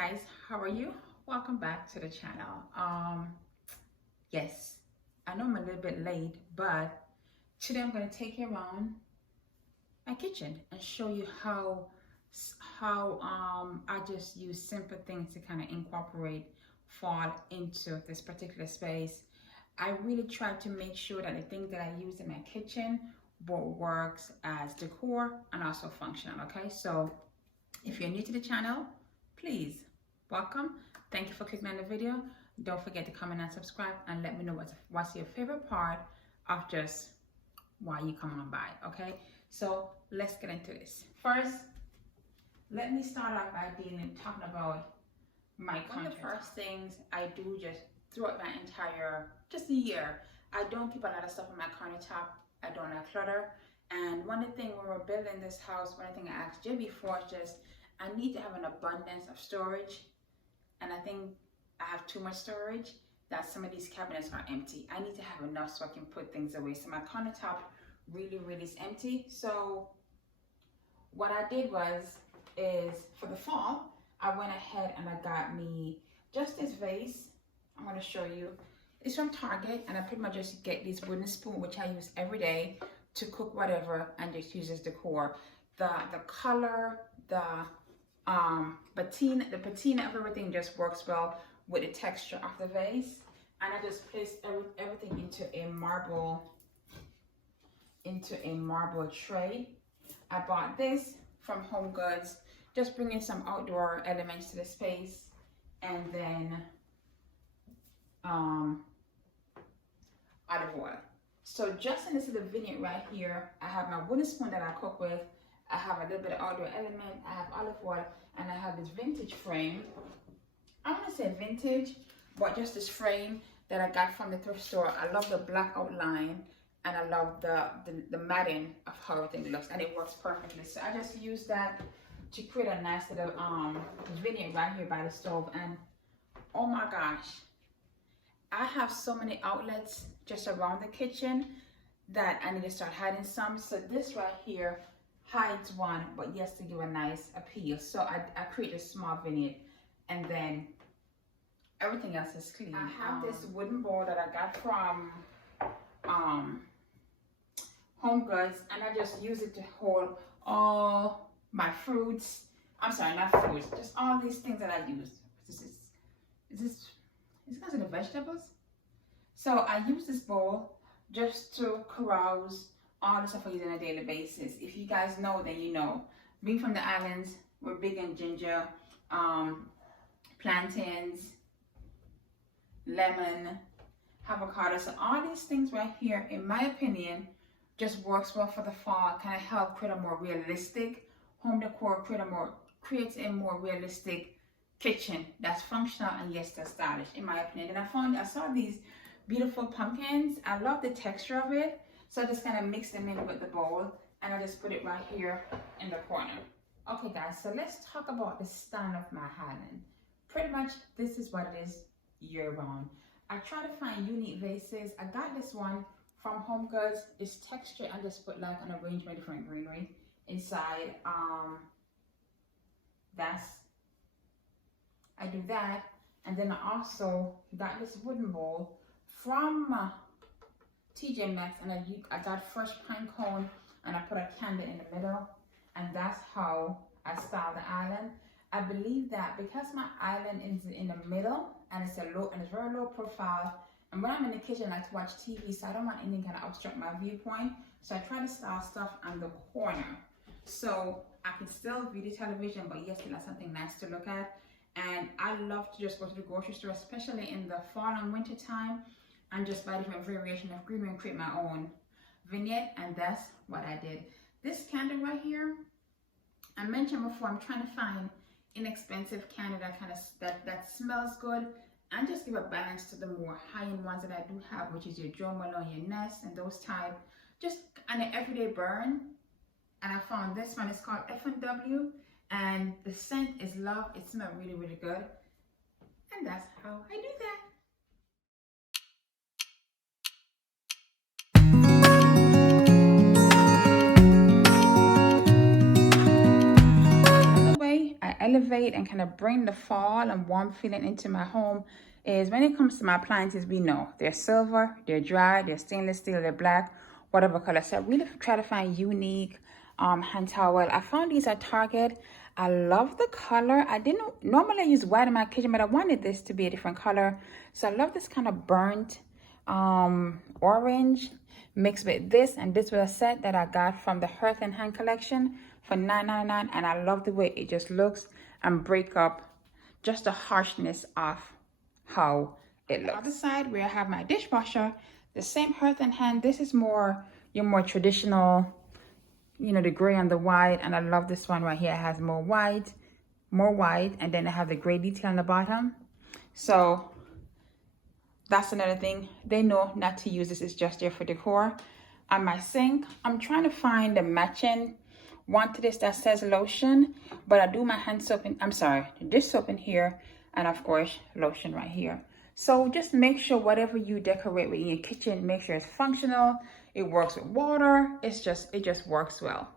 guys, how are you? Welcome back to the channel. Yes, I know I'm a little bit late, but today I'm going to take you around my kitchen and show you how I just use simple things to kind of incorporate fall into this particular space. I really try to make sure that the things that I use in my kitchen both works as decor and also functional. Okay, so if you're new to the channel, please welcome. Thank you for clicking on the video. Don't forget to comment and subscribe and let me know what's your favorite part of just why you come on by. Okay, so let's get into this. First, let me start off by talking about my content. One of the first things I do just throughout my entire a year, I don't keep a lot of stuff on my countertop. I don't like clutter. And one of the things when we're building this house, one thing I asked Jimmy for is just I need to have an abundance of storage, and I think I have too much storage that some of these cabinets are empty. I need to have enough so I can put things away. So my countertop really is empty. So what I did is for the fall, I went ahead and I got me just this vase. I'm going to show you. It's from Target, and I pretty much just get this wooden spoon, which I use every day to cook whatever, and just use as decor. The color, the patina of everything just works well with the texture of the vase. And I just placed everything into a marble tray. I bought this from Home Goods, just bringing some outdoor elements to the space. And then olive oil. So just in this little vignette right here, I have my wooden spoon that I cook with. I have a little bit of outdoor element. I have olive oil, and I have this vintage frame. I want to say vintage, but just this frame that I got from the thrift store. I love the black outline, and I love the matting of how everything looks, and it works perfectly. So I just use that to create a nice little vignette right here by the stove. And oh my gosh, I have so many outlets just around the kitchen that I need to start hiding some. So this right here hides one, but yes, to give a nice appeal. So I create a small vignette, and then everything else is clean. I have this wooden bowl that I got from Home Goods, and I just use it to hold all my fruits. I'm sorry, not fruits, just all these things that I use. Is this considered vegetables? So I use this bowl just to carouse all the stuff I use on a daily basis. If you guys know, then you know. Being from the islands, we're big on ginger, plantains, lemon, avocado. So all these things right here, in my opinion, just works well for the fall. Kind of help create a more realistic home decor, creates a more realistic kitchen that's functional and yes, that's stylish, in my opinion. And I saw these beautiful pumpkins. I love the texture of it. So I just kind of mix them in with the bowl, and I just put it right here in the corner. Okay guys, so let's talk about the style of my island. Pretty much this is what it is year round. I try to find unique vases. I got this one from Home Goods. This texture, I just put like an arrangement of different greenery inside. I do that, and then I also got this wooden bowl from TJ Maxx, and I got fresh pine cone, and I put a candle in the middle, and that's how I style the island. I believe that because my island is in the middle, and it's very low profile, and when I'm in the kitchen I like to watch TV, so I don't want anything kind of obstruct my viewpoint. So I try to style stuff on the corner, so I can still view the television, but yes, still have something nice to look at. And I love to just go to the grocery store, especially in the fall and winter time, and just buy different variation of greenery and create my own vignette. And that's what I did. This candle right here, I mentioned before, I'm trying to find inexpensive candle that smells good and just give a balance to the more high-end ones that I do have, which is your Jo Malone, your Nest, and those type, just an everyday burn. And I found this one. It's called F&W, and the scent is Love. It smells really good, and that's how I do that. elevate and kind of bring the fall and warm feeling into my home is when it comes to my appliances, we know they're silver, they're dry, they're stainless steel, they're black, whatever color. So I really try to find unique hand towel. I found these at Target. I love the color. I didn't normally use white in my kitchen, but I wanted this to be a different color. So I love this kind of burnt orange mixed with this, and this was a set that I got from the Hearth and Hand collection for $9.99, and I love the way it just looks and break up just the harshness of how it looks. On the other side where I have my dishwasher, the same Hearth and Hand. This is more your more traditional, you know, the gray and the white, and I love this one right here. It has more white, and then I have the gray detail on the bottom. So that's another thing. They know not to use this. It's just there for decor. On my sink, I'm trying to find the matching one to this that says lotion, but I do my hand soap in, dish soap in here, and of course lotion right here. So just make sure whatever you decorate with in your kitchen, make sure it's functional, it works with water, it just works well.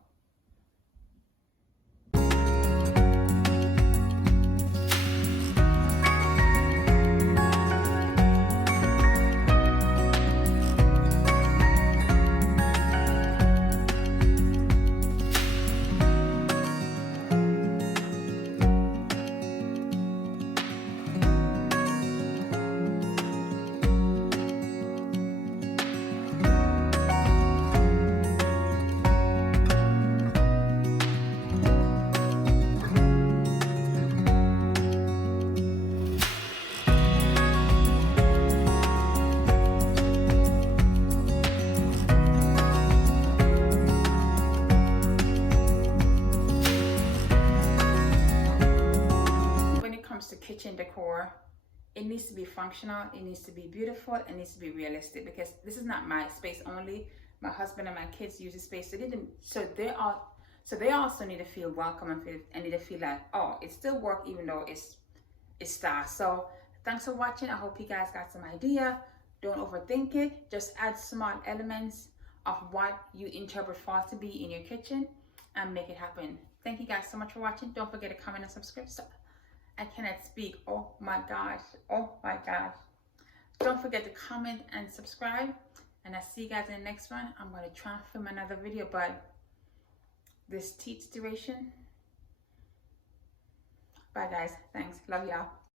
Kitchen decor, it needs to be functional, it needs to be beautiful, it needs to be realistic, because this is not my space only. My husband and my kids use the space, so they also need to feel welcome and need to feel like, oh, it still works even though it's style. So thanks for watching. I hope you guys got some idea. Don't overthink it. Just add small elements of what you interpret fall to be in your kitchen and make it happen. Thank you guys so much for watching. Don't forget to comment and subscribe. I cannot speak. Oh my gosh. Oh my gosh. Don't forget to comment and subscribe. And I'll see you guys in the next one. I'm going to try and film another video, but this teeth duration. Bye guys. Thanks. Love y'all.